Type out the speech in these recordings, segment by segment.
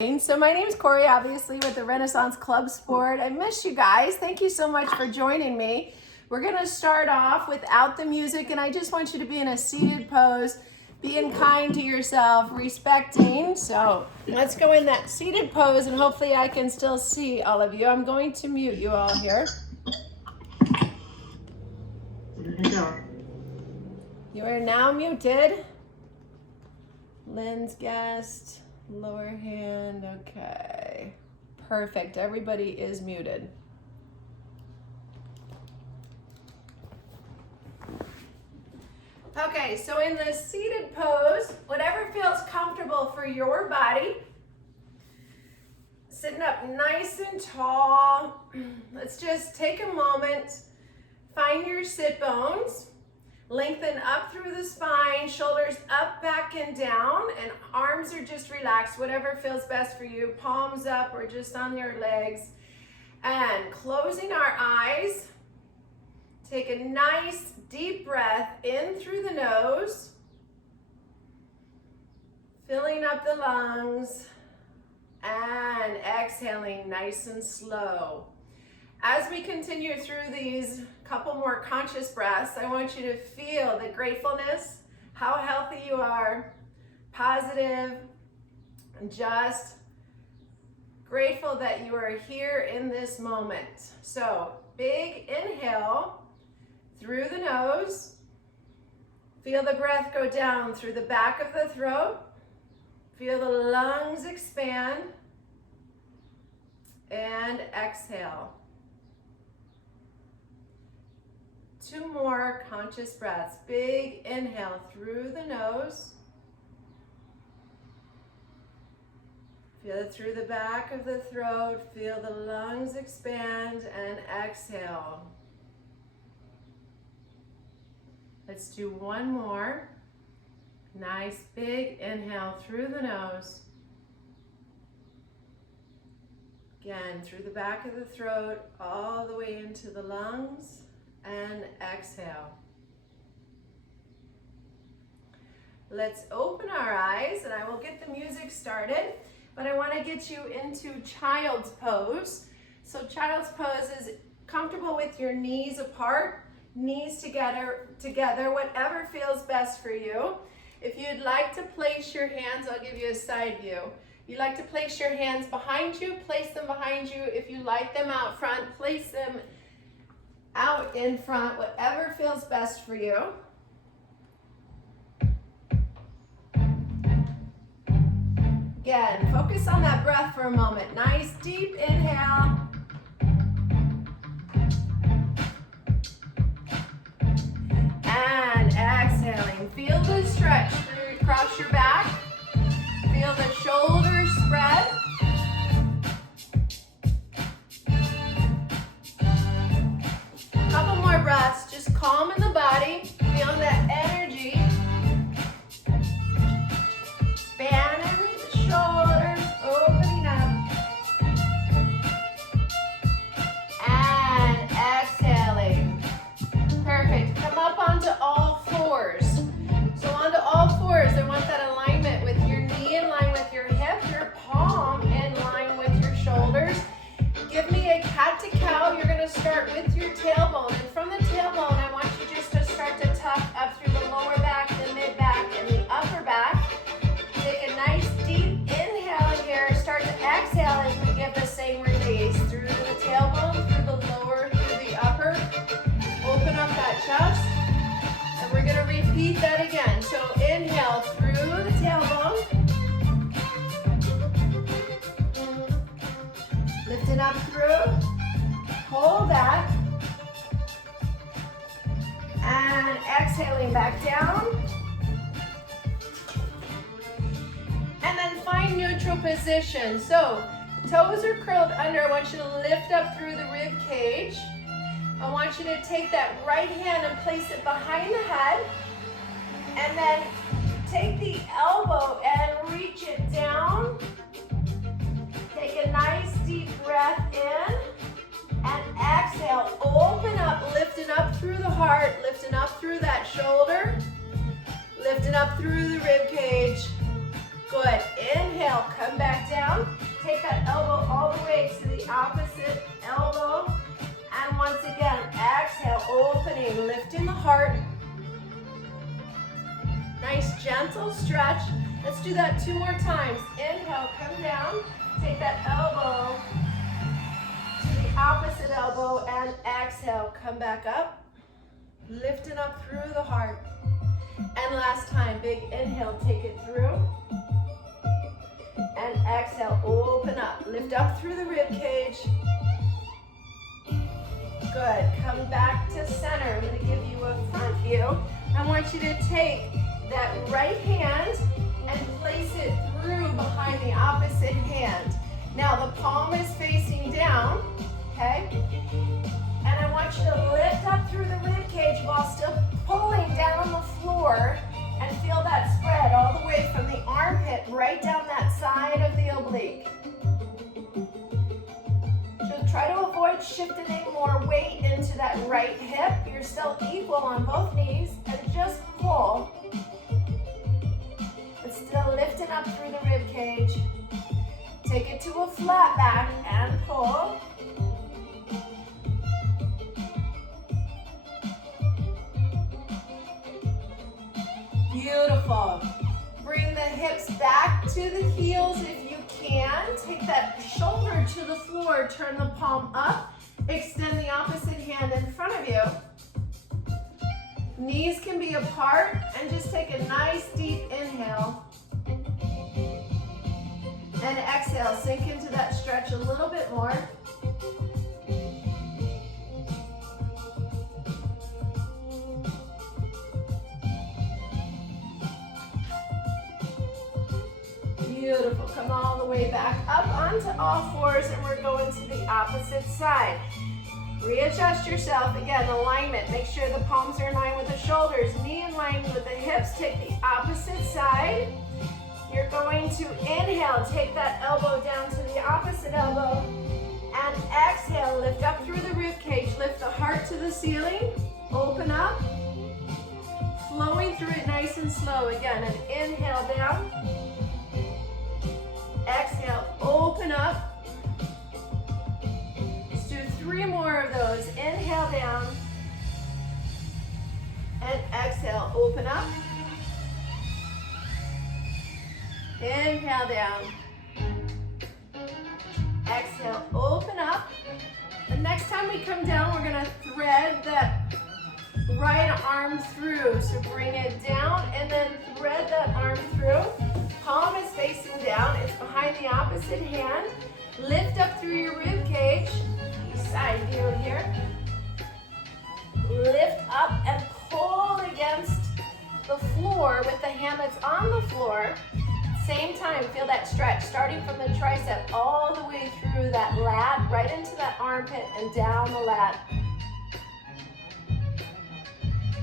So my name is Cory, obviously with the Renaissance Club Sport. I miss you guys. Thank you so much for joining me. We're gonna start off without the music, and I just want you to be in a seated pose, being kind to yourself, respecting. So let's go in that seated pose, and hopefully I can still see all of you. I'm going to mute you all here. You are now muted. Lynn's guest. Lower hand, okay. Perfect, everybody is muted. Okay, so in the seated pose, whatever feels comfortable for your body, sitting up nice and tall. Let's just take a moment, find your sit bones. Lengthen up through the spine, shoulders up, back, and down, and arms are just relaxed, whatever feels best for you, palms up or just on your legs. And closing our eyes, take a nice deep breath in through the nose, filling up the lungs, and exhaling nice and slow. As we continue through these couple more conscious breaths, I want you to feel the gratefulness, how healthy you are, positive, and just grateful that you are here in this moment. So, big inhale through the nose. Feel the breath go down through the back of the throat. Feel the lungs expand. And exhale. 2 more conscious breaths. Big inhale through the nose. Feel it through the back of the throat. Feel the lungs expand and exhale. Let's do 1 more. Nice big inhale through the nose. Again, through the back of the throat, all the way into the lungs. And exhale. Let's open our eyes, and I will get the music started, but I want to get you into child's pose. So child's pose is comfortable with your knees apart, knees together, whatever feels best for you. If you'd like to place your hands, I'll give you a side view. If you'd like to place your hands behind you, place them behind you. If you like them out front, place them out in front, whatever feels best for you. Again, focus on that breath for a moment. Nice deep inhale. And exhaling. Feel the stretch across your back. Feel the shoulders spread. Couple more breaths, just calming the body, feeling that energy. Spanning the shoulders, opening up. And exhaling. Perfect. Come up onto all fours. So onto all fours, I want that alignment with your knee in line with your hip, your palm in line with your shoulders. Give me a cat to cow. You're going to start with your tailbone. And from the tailbone, I want you just to start to tuck up through the lower back, the mid back, and the upper back. Take a nice deep inhale here. Start to exhale as we give the same release. Through the tailbone, through the lower, through the upper. Open up that chest. And we're going to repeat that again. So inhale through the tailbone. Lift it up through, hold that, and exhaling back down. And then find neutral position. So toes are curled under. I want you to lift up through the rib cage. I want you to take that right hand and place it behind the head. And then take the elbow and reach it down. Take a nice deep breath in and exhale. Open up, lifting up through the heart, lifting up through that shoulder, lifting up through the rib cage. Good. Inhale, come back down. down. Take that elbow all the way to the opposite elbow. And once again, exhale, opening, lifting the heart. Nice gentle stretch. Let's do that 2 more times. Inhale, come down. Take that elbow to the opposite elbow and exhale, come back up. Lifting up through the heart. And last time, big inhale, take it through. And exhale, open up. Lift up through the rib cage. Good. Come back to center. I'm going to give you a front view. I want you to take that right hand and place it through behind the opposite hand. Now the palm is facing down, okay? And I want you to lift up through the rib cage while still pulling down on the floor and feel that spread all the way from the armpit right down that side of the oblique. So try to avoid shifting more weight into that right hip. You're still equal on both knees and just pull. But still lifting up through the rib cage. Take it to a flat back and pull. Beautiful. Bring the hips back to the heels if you can. Take that shoulder to the floor, turn the palm up, extend the opposite hand in front of you. Knees can be apart and just take a nice deep inhale. And exhale, sink into that stretch a little bit more. Beautiful. Come all the way back up onto all fours and we're going to the opposite side. Readjust yourself. Again, alignment. Make sure the palms are in line with the shoulders. Knee in line with the hips. Take the opposite side. You're going to inhale. Take that elbow down to the opposite elbow. And exhale. Lift up through the rib cage. Lift the heart to the ceiling. Open up. Flowing through it nice and slow. Again, an inhale down. Exhale, open up. Let's do 3 more of those. Inhale down. And exhale, open up. Inhale down. Exhale, open up. The next time we come down, we're going to thread that right arm through. So bring it down and then thread that arm through. Palm is facing down. It's behind the opposite hand. Lift up through your rib cage. Side view here. Lift up and pull against the floor with the hand that's on the floor. Same time, feel that stretch, starting from the tricep all the way through that lat, right into that armpit and down the lat.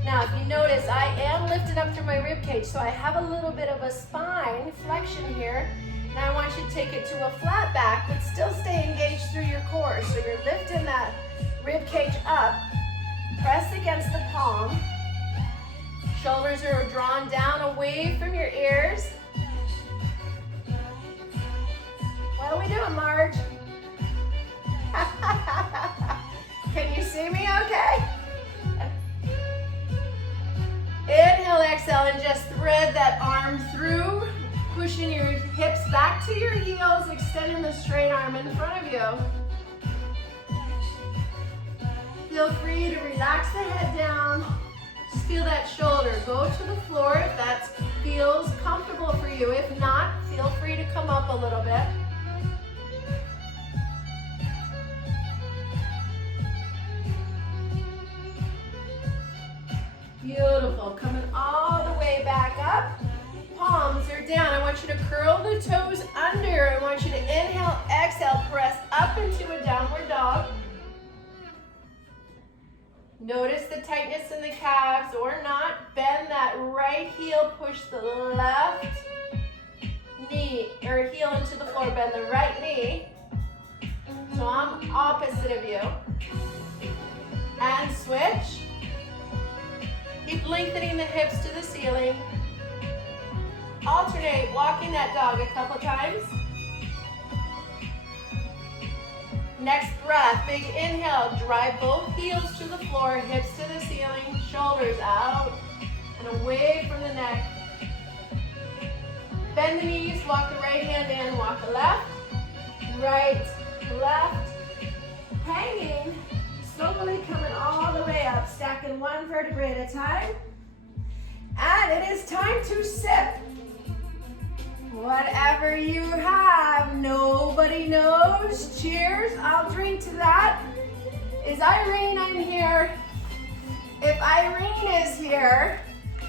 Now, if you notice, I am lifted up through my rib cage, so I have a little bit of a spine flexion here. Now I want you to take it to a flat back, but still stay engaged through your core. So you're lifting that rib cage up, press against the palm. Shoulders are drawn down away from your ears. What are we doing, Marge? Can you see me okay? Inhale, exhale, and just thread that arm through, pushing your hips back to your heels, extending the straight arm in front of you. Feel free to relax the head down. Just feel that shoulder go to the floor if that feels comfortable for you. If not, feel free to come up a little bit. Beautiful. Coming all the way back up. Palms are down. I want you to curl the toes under. I want you to inhale, exhale, press up into a downward dog. Notice the tightness in the calves or not. Bend that right heel, push the left knee or heel into the floor. Bend the right knee. So I'm opposite of you. And switch. Keep lengthening the hips to the ceiling. Alternate walking that dog a couple times. Next breath, big inhale, drive both heels to the floor, hips to the ceiling, shoulders out and away from the neck. Bend the knees, walk the right hand in, walk the left, right, left, hanging, slowly coming all the way up, stacking one vertebrae at a time. And it is time to sip. Whatever you have, nobody knows. Cheers, I'll drink to that. Is Irene in here? If Irene is here,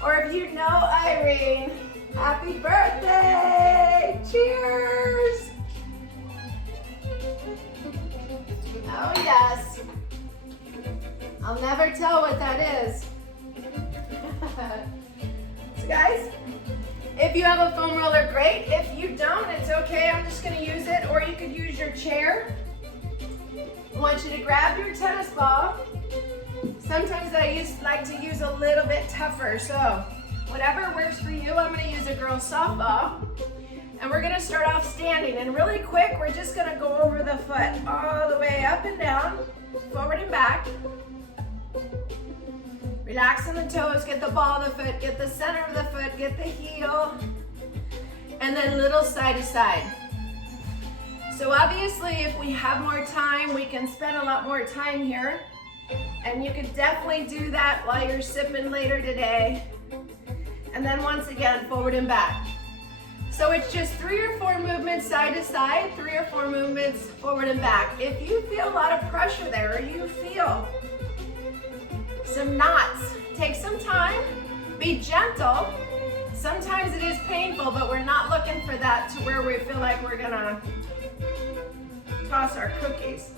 or if you know Irene, happy birthday! Cheers! Oh yes. I'll never tell what that is. So guys, if you have a foam roller, great. If you don't, it's okay. I'm just gonna use it, or you could use your chair. I want you to grab your tennis ball. Sometimes I like to use a little bit tougher, so whatever works for you. I'm gonna use a girls softball. And we're gonna start off standing. And really quick, we're just gonna go over the foot all the way up and down, forward and back. Relax in the toes, get the ball of the foot, get the center of the foot, get the heel, and then little side to side. So obviously, if we have more time, we can spend a lot more time here. And you could definitely do that while you're sipping later today. And then once again, forward and back. So it's just 3 or 4 movements side to side, 3 or 4 movements forward and back. If you feel a lot of pressure there, or you feel some knots, take some time, be gentle. Sometimes it is painful, but we're not looking for that to where we feel like we're gonna toss our cookies.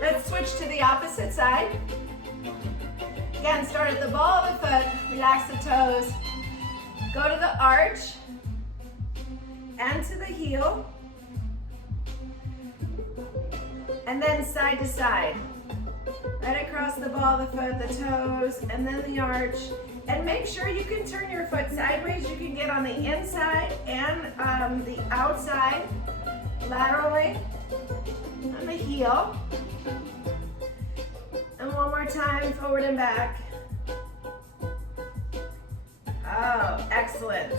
Let's switch to the opposite side. Again, start at the ball of the foot, relax the toes, go to the arch and to the heel, and then side to side. Right across the ball of the foot, the toes, and then the arch. And make sure you can turn your foot sideways. You can get on the inside and the outside, laterally, on the heel. And one more time, forward and back. Oh, excellent.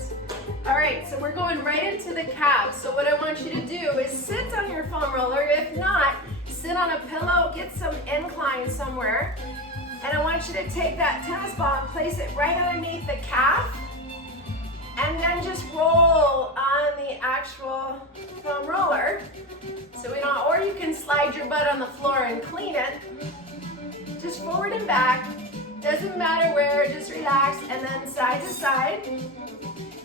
All right, so we're going right into the calves. So what I want you to do is sit on your foam roller. If not, sit on a pillow, get some incline somewhere. And I want you to take that tennis ball and place it right underneath the calf. And then just roll on the actual foam roller. So we don't, or you can slide your butt on the floor and clean it. Just forward and back. Doesn't matter where, just relax, and then side to side.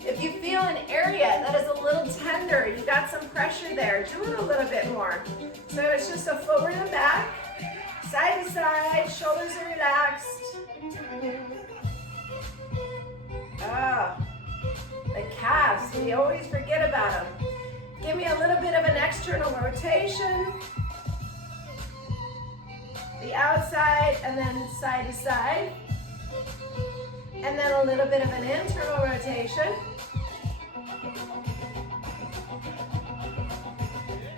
If you feel an area that is a little tender, you got some pressure there, do it a little bit more. So it's just a forward and back, side to side, shoulders are relaxed. Oh, the calves, we always forget about them. Give me a little bit of an external rotation. The outside, and then side to side. And then a little bit of an internal rotation.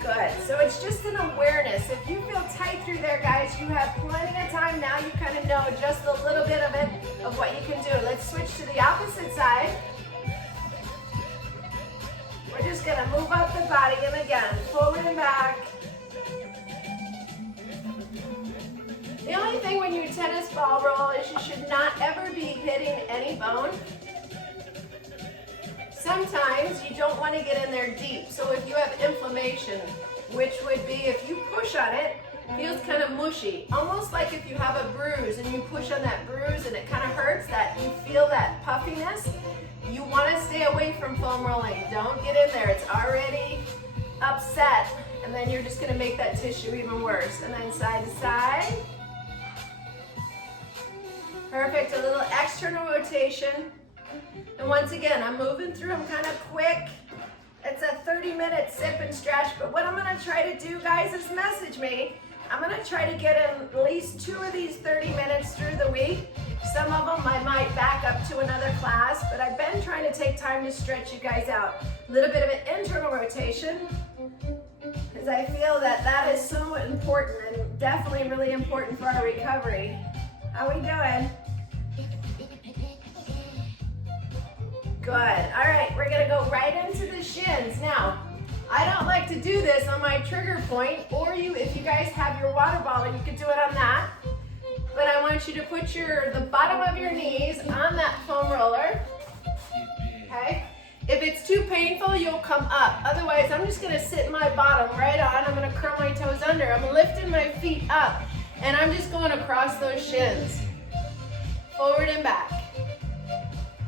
Good, so it's just an awareness. If you feel tight through there, guys, you have plenty of time now. You kind of know just a little bit of it, of what you can do. Let's switch to the opposite side. We're just gonna move up the body, and again, forward and back. The only thing when you tennis ball roll is you should not ever be hitting any bone. Sometimes you don't want to get in there deep. So if you have inflammation, which would be if you push on it, it feels kind of mushy. Almost like if you have a bruise and you push on that bruise and it kind of hurts, that you feel that puffiness. You want to stay away from foam rolling. Don't get in there. It's already upset. And then you're just going to make that tissue even worse. And then side to side. Perfect, a little external rotation. And once again, I'm moving through them kind of quick. It's a 30-minute sip and stretch, but what I'm gonna try to do, guys, is message me. I'm gonna try to get in at least 2 of these 30 minutes through the week. Some of them I might back up to another class, but I've been trying to take time to stretch you guys out. A little bit of an internal rotation. because I feel that that is so important and definitely really important for our recovery. How are we doing? Good. All right, we're gonna go right into the shins. Now, I don't like to do this on my trigger point, or if you guys have your water bottle, you could do it on that. But I want you to put the bottom of your knees on that foam roller. Okay? If it's too painful, you'll come up. Otherwise, I'm just gonna sit my bottom right on. I'm gonna curl my toes under. I'm lifting my feet up, and I'm just going across those shins. Forward and back.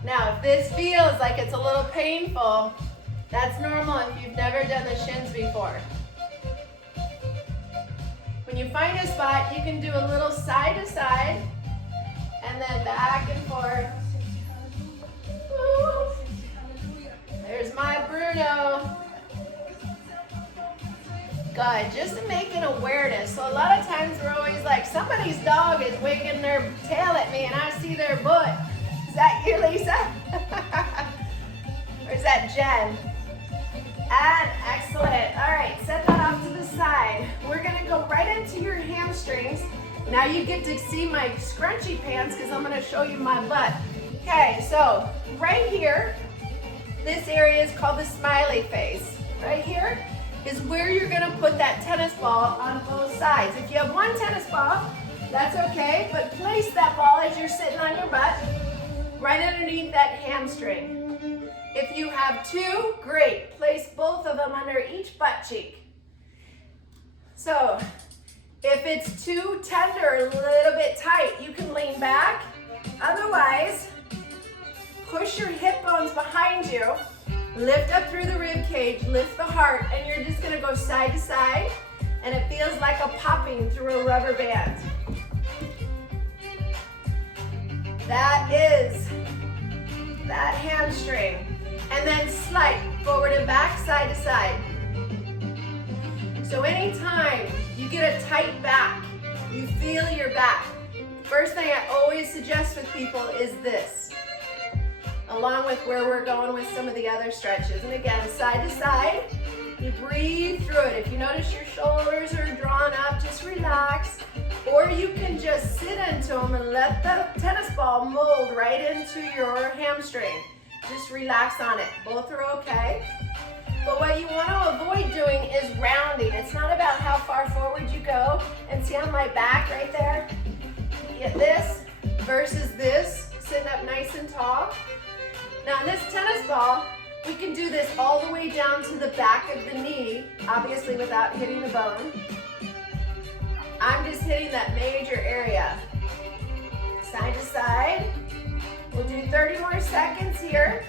Now, if this feels like it's a little painful, that's normal if you've never done the shins before. When you find a spot, you can do a little side to side, and then back and forth. Woo. There's my Bruno. Good, just to make an awareness. So a lot of times we're always like, somebody's dog is wagging their tail at me and I see their butt. Is that you, Lisa? Or is that Jen? And excellent. All right, set that off to the side. We're gonna go right into your hamstrings. Now you get to see my scrunchy pants because I'm gonna show you my butt. Okay, so right here, this area is called the smiley face. Right here is where you're gonna put that tennis ball on both sides. If you have one tennis ball, that's okay, but place that ball as you're sitting on your butt, right underneath that hamstring. If you have two, great. Place both of them under each butt cheek. So, if it's too tender, a little bit tight, you can lean back. Otherwise, push your hip bones behind you, lift up through the rib cage, lift the heart, and you're just gonna go side to side, and it feels like a popping through a rubber band. That is that hamstring. And then slide forward and back, side to side. So anytime you get a tight back, you feel your back, first thing I always suggest with people is this, along with where we're going with some of the other stretches. And again, side to side, you breathe through it. If you notice your shoulders are drawn up, just relax. Or you can just sit into them and let the tennis ball mold right into your hamstring. Just relax on it. Both are okay. But what you want to avoid doing is rounding. It's not about how far forward you go. And see on my back right there? Get this versus this, sitting up nice and tall. Now in this tennis ball, we can do this all the way down to the back of the knee, obviously without hitting the bone. I'm just hitting that major area. Side to side. We'll do 30 more seconds here.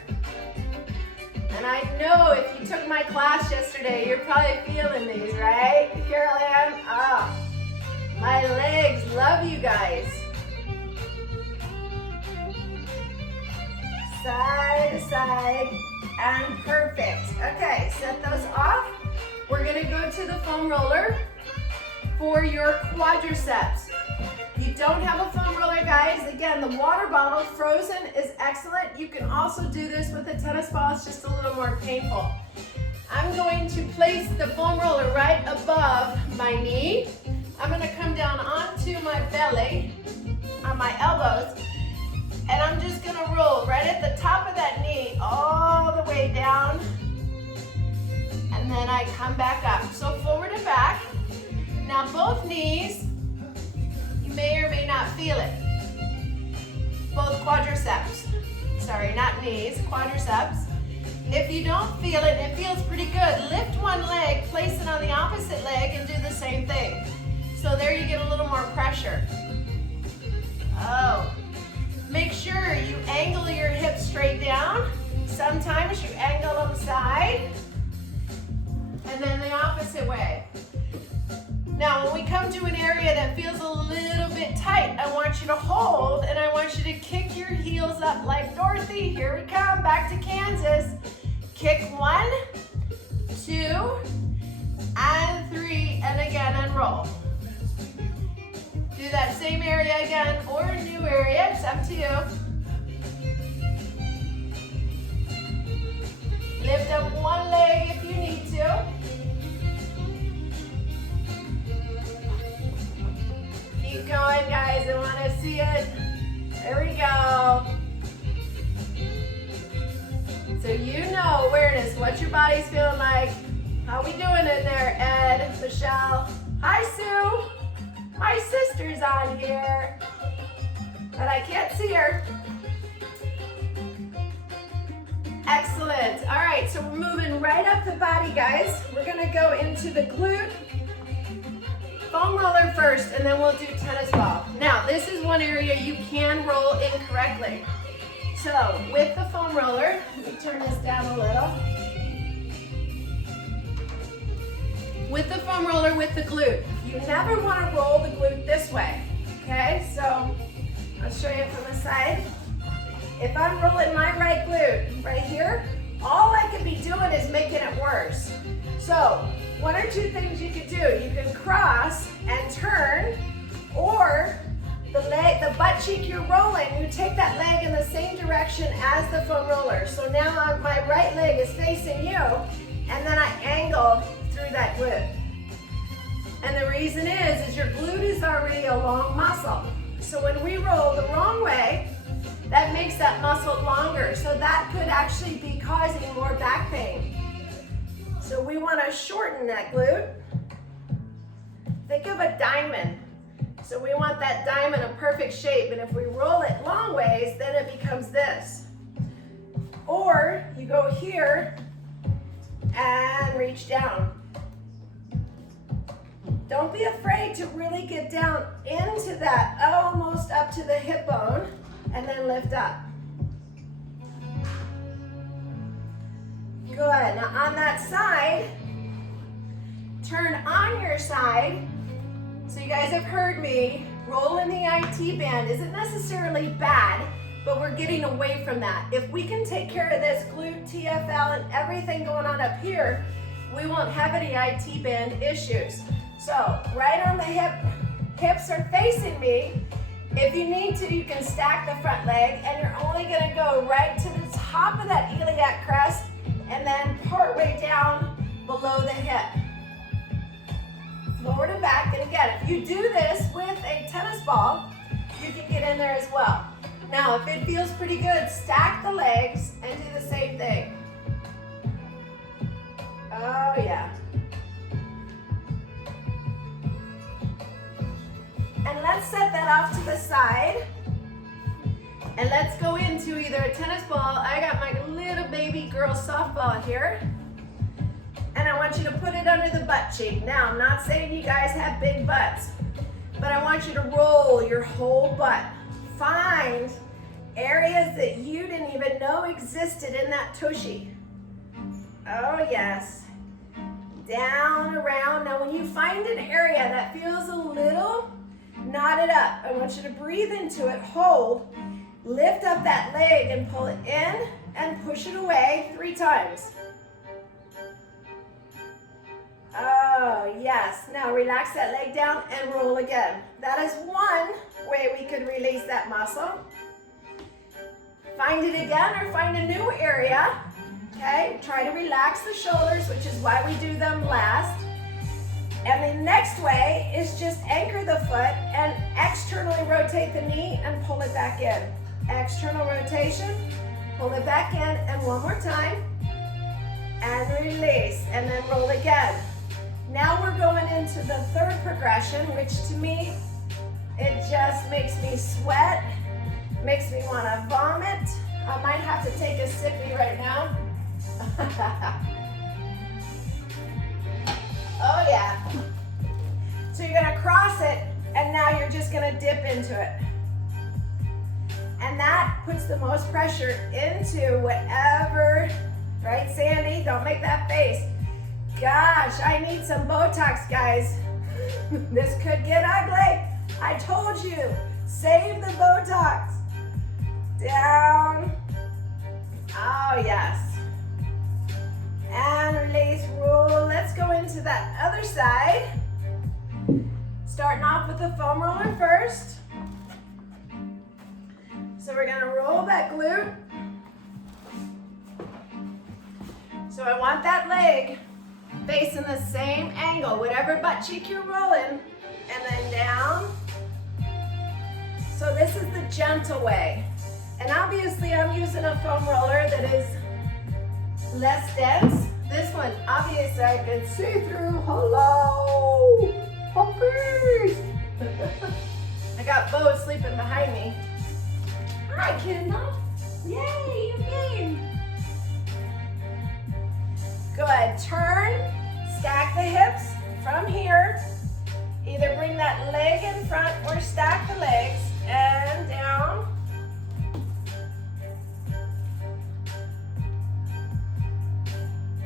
And I know if you took my class yesterday, you're probably feeling these, right? Carol Ann? Ah, my legs love you guys. Side to side, and perfect. Okay, set those off. We're gonna go to the foam roller for your quadriceps. You don't have a foam roller, guys. Again, the water bottle frozen is excellent. You can also do this with a tennis ball. It's just a little more painful. I'm going to place the foam roller right above my knee. I'm gonna come down onto my belly, on my elbows, and I'm just gonna roll right at the top of that knee all the way down, and then I come back up. So forward and back. Now both knees, you may or may not feel it. Both quadriceps. Sorry, not knees, quadriceps. If you don't feel it, it feels pretty good. Lift one leg, place it on the opposite leg, and do the same thing. So there you get a little more pressure. Oh. Make sure you angle your hips straight down. Sometimes you angle them side, and then the opposite way. Now, when we come to an area that feels a little bit tight, I want you to hold, and I want you to kick your heels up like Dorothy. Here we come, back to Kansas. Kick 1, 2, and 3, and again, and roll. Do that same area again, or a new area, it's up to you. Lift up one leg if you need to. Keep going, guys. I want to see it. There we go. So you know awareness, what your body's feeling like. How we doing in there, Ed, Michelle? Hi, Sue. My sister's on here, but I can't see her. Excellent. All right, so we're moving right up the body, guys. We're gonna go into the glute foam roller first, and then we'll do tennis ball. Now, this is one area you can roll incorrectly. So, with the foam roller, let me turn this down a little. With the foam roller, with the glute, you never want to roll the glute this way, okay? So, I'll show you from the side. If I'm rolling my right glute right here, all I could be doing is making it worse. So, one or two things you could do. You can cross and turn, or the butt cheek you're rolling, you take that leg in the same direction as the foam roller. So now my right leg is facing you, and then I angle through that glute. And the reason is your glute is already a long muscle. So when we roll the wrong way, that makes that muscle longer. So that could actually be causing more back pain. So we want to shorten that glute. Think of a diamond. So we want that diamond a perfect shape, and if we roll it long ways, then it becomes this. Or you go here and reach down. Don't be afraid to really get down into that, almost up to the hip bone, and then lift up. Good. Now on that side, turn on your side. So you guys have heard me, rolling the IT band isn't necessarily bad, but we're getting away from that. If we can take care of this glute, TFL, and everything going on up here, we won't have any IT band issues. So right on the hips are facing me. If you need to, you can stack the front leg, and you're only gonna go right to the top of that iliac crest, and then part way down below the hip. Forward and back, and again, if you do this with a tennis ball, you can get in there as well. Now, if it feels pretty good, stack the legs and do the same thing. Oh yeah. And let's set that off to the side. And let's go into either a tennis ball. I got my little baby girl softball here. And I want you to put it under the butt cheek. Now, I'm not saying you guys have big butts, but I want you to roll your whole butt. Find areas that you didn't even know existed in that tushy. Oh yes. Down, around. Now, when you find an area that feels a little knotted up, I want you to breathe into it, hold, lift up that leg and pull it in and push it away 3 times. Oh, yes. Now relax that leg down and roll again. That is one way we could release that muscle. Find it again or find a new area. Okay, try to relax the shoulders, which is why we do them last. And the next way is just anchor the foot and externally rotate the knee and pull it back in. External rotation, pull it back in, and one more time. And release, and then roll again. Now we're going into the third progression, which to me, it just makes me sweat, makes me want to vomit. I might have to take a sippy right now. Oh yeah. So you're gonna cross it, and now you're just gonna dip into it. And that puts the most pressure into whatever, right, Sandy? Don't make that face. Gosh, I need some Botox, guys. This could get ugly. I told you, save the Botox. Down. Oh, yes. And release, roll. Let's go into that other side. Starting off with the foam roller first. So we're gonna roll that glute. So I want that leg facing the same angle, whatever butt cheek you're rolling, and then down So this is the gentle way. And obviously I'm using a foam roller that is less dense. This one, obviously I can see through. Hello, fuckers. I got Bo sleeping behind me. Hi, Kendall. Yay, you game. Good, turn, stack the hips from here. Either bring that leg in front or stack the legs and down.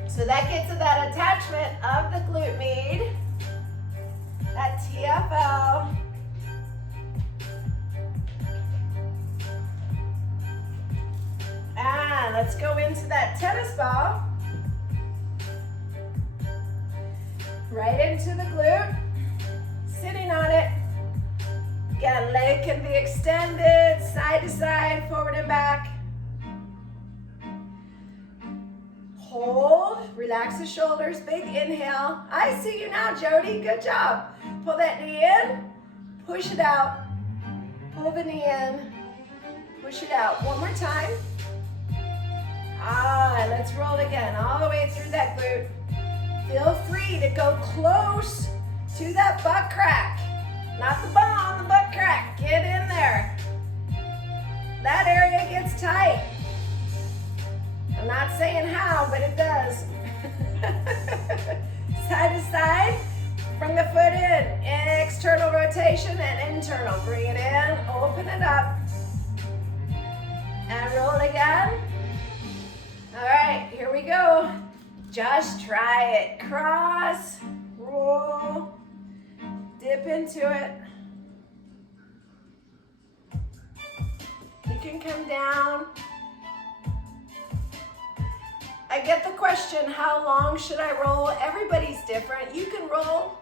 So that gets to that attachment of the glute med, that TFL. And let's go into that tennis ball. Right into the glute, sitting on it. Again, leg can be extended, side to side, forward and back. Hold, relax the shoulders, big inhale. I see you now, Jody, good job. Pull that knee in, push it out. Pull the knee in, push it out. One more time. Let's roll again, all the way through that glute. Feel free to go close to that butt crack. Not the bone, the butt crack. Get in there. That area gets tight. I'm not saying how, but it does. Side to side, bring the foot in. External rotation and internal. Bring it in, open it up. And roll again. All right, here we go. Just try it. Cross, roll, dip into it. You can come down. I get the question, how long should I roll? Everybody's different. You can roll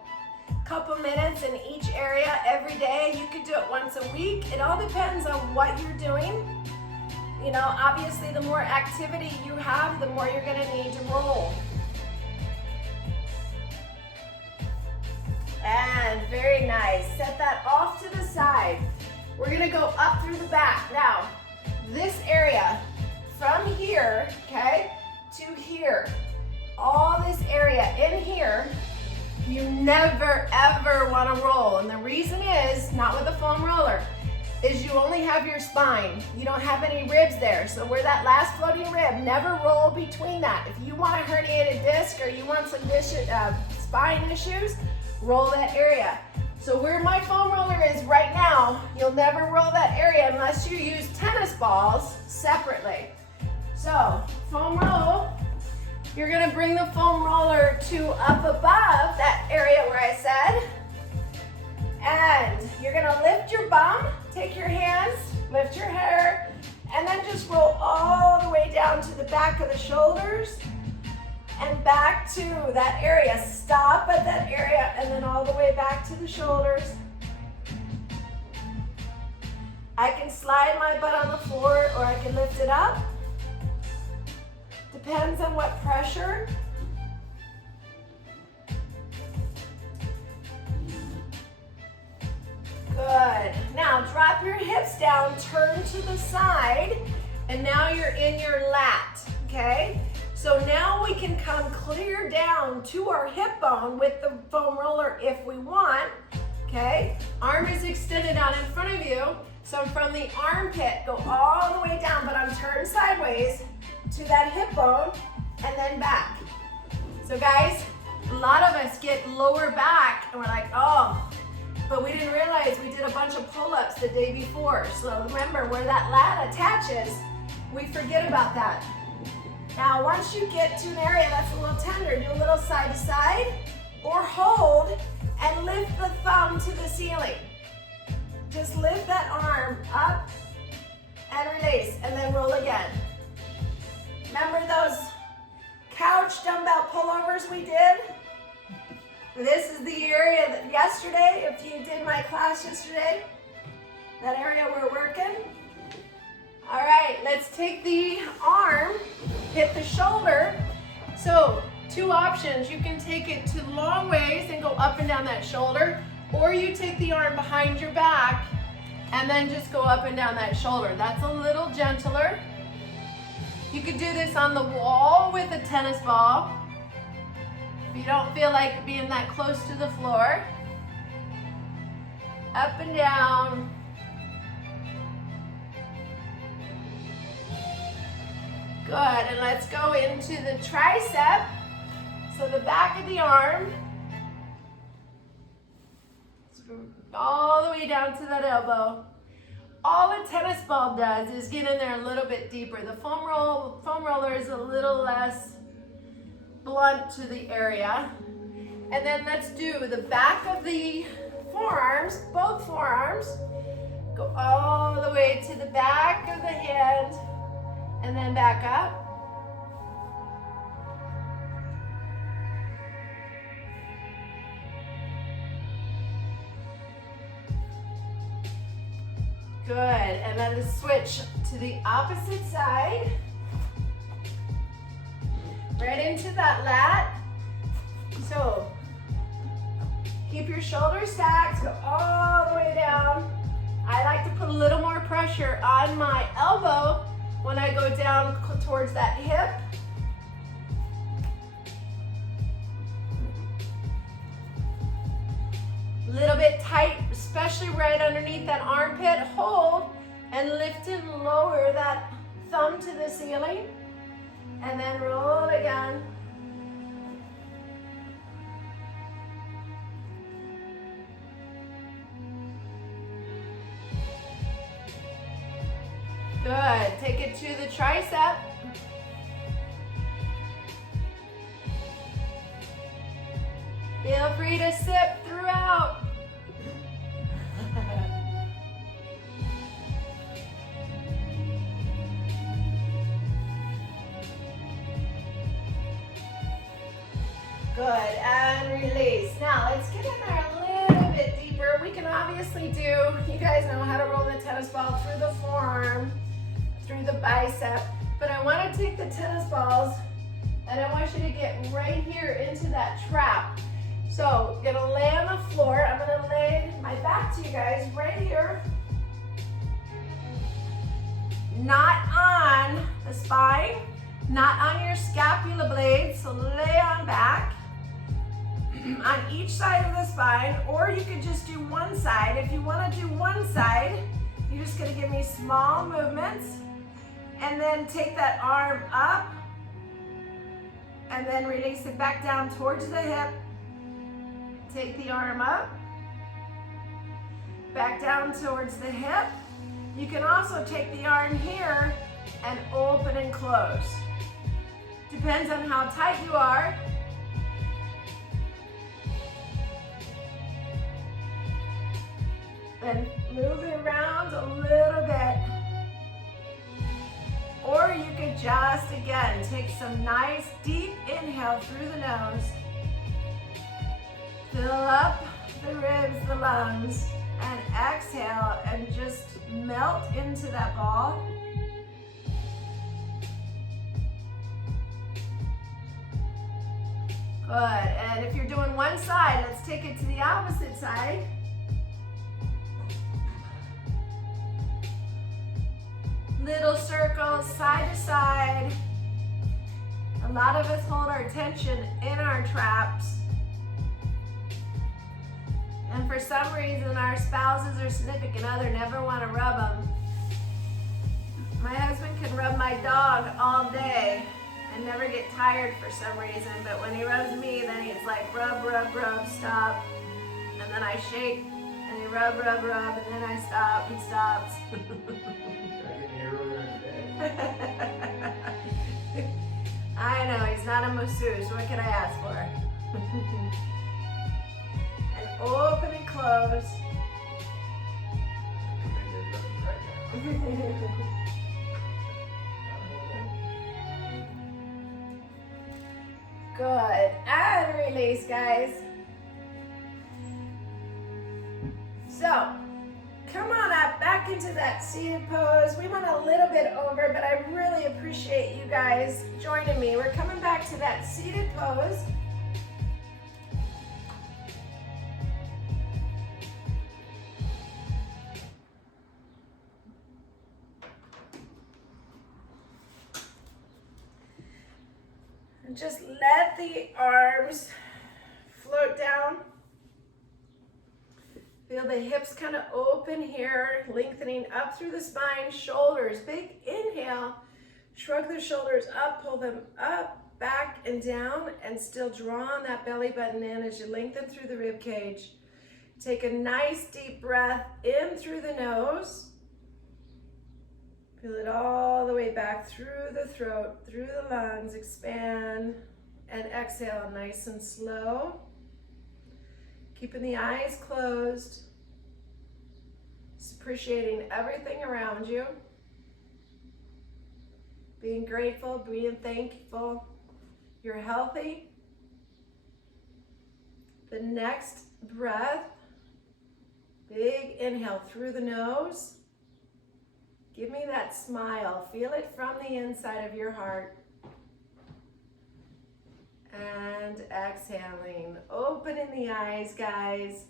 a couple minutes in each area every day. You could do it once a week. It all depends on what you're doing. You know, obviously the more activity you have, the more you're gonna need to roll. And very nice. Set that off to the side. We're gonna go up through the back. Now, this area from here, okay, to here, all this area in here, you never ever wanna roll. And the reason is, not with a foam roller, is you only have your spine. You don't have any ribs there. So where that last floating rib, never roll between that. If you want a herniated disc or you want some spine issues, roll that area. So where my foam roller is right now, you'll never roll that area unless you use tennis balls separately. So foam roll, you're gonna bring the foam roller to up above that area where I said, and you're gonna lift your bum, take your hands, lift your hair, and then just roll all the way down to the back of the shoulders and back to that area. Stop at that area and then all the way back to the shoulders. I can slide my butt on the floor or I can lift it up. Depends on what pressure. Good. Now drop your hips down, turn to the side, and now you're in your lat, okay? So now we can come clear down to our hip bone with the foam roller if we want, okay? Arm is extended out in front of you, so from the armpit, go all the way down, but I'm turned sideways to that hip bone and then back. So guys, a lot of us get lower back and we're like, oh, but we didn't realize we did a bunch of pull-ups the day before. So remember, where that lat attaches, we forget about that. Now, once you get to an area that's a little tender, do a little side to side or hold and lift the thumb to the ceiling. Just lift that arm up and release and then roll again. Remember those couch dumbbell pullovers we did? This is the area that yesterday, if you did my class yesterday, that area we're working. All right, let's take the arm, hit the shoulder. So 2 options, you can take it to long ways and go up and down that shoulder, or you take the arm behind your back And then just go up and down that shoulder. That's a little gentler. You could do this on the wall with a tennis ball. If you don't feel like being that close to the floor. Up and down. Good, and let's go into the tricep. So the back of the arm. All the way down to that elbow. All a tennis ball does is get in there a little bit deeper. The foam roller is a little less blunt to the area. And then let's do the back of the forearms, both forearms. Go all the way to the back of the hand and then back up. Good, and then switch to the opposite side. Right into that lat. So, keep your shoulders stacked, go all the way down. I like to put a little more pressure on my elbow when I go down towards that hip. Little bit tight, especially right underneath that armpit. Hold and lift and lower that thumb to the ceiling. And then roll again. Good. Take it to the tricep. Feel free to sip throughout. Good, and release. Now let's get in there a little bit deeper. We can obviously do, you guys know how to roll the tennis ball through the forearm, through the bicep, but I want to take the tennis balls and I want you to get right here into that trap. So, gonna lay on the floor. I'm gonna lay my back to you guys right here. Not on the spine, not on your scapula blades, so lay on back. On each side of the spine, or you could just do one side. If you want to do one side, you're just going to give me small movements and then take that arm up and then release it back down towards the hip. Take the arm up, back down towards the hip. You can also take the arm here and open and close. Depends on how tight you are. Then move it around a little bit. Or you could just, again, take some nice deep inhale through the nose. Fill up the ribs, the lungs, and exhale and just melt into that ball. Good, and if you're doing one side, let's take it to the opposite side. Little circles, side to side. A lot of us hold our tension in our traps. And for some reason, our spouses or significant other never want to rub them. My husband can rub my dog all day and never get tired for some reason, but when he rubs me, then he's like, rub, rub, rub, stop. And then I shake, and he rub, rub, rub, and then I stop, he stops. I know, he's not a masseuse. What can I ask for? And open and close. Good. And release, guys. So, come on up, back into that seated pose. We went a little bit over, but I really appreciate you guys joining me. We're coming back to that seated pose. just let the arms float down. Feel the hips kind of open here, lengthening up through the spine, shoulders, big inhale. Shrug the shoulders up, pull them up, back and down, and still draw on that belly button in as you lengthen through the rib cage. Take a nice deep breath in through the nose. Feel it all the way back through the throat, through the lungs, expand, and exhale nice and slow. Keeping the eyes closed, just appreciating everything around you. Being grateful, being thankful. You're healthy. The next breath, big inhale through the nose. Give me that smile. Feel it from the inside of your heart. And exhaling, opening the eyes, guys.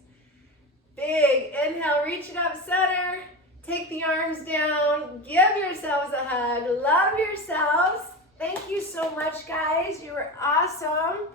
Big inhale, reach it up center. Take the arms down, give yourselves a hug, love yourselves. Thank you so much, guys. You were awesome.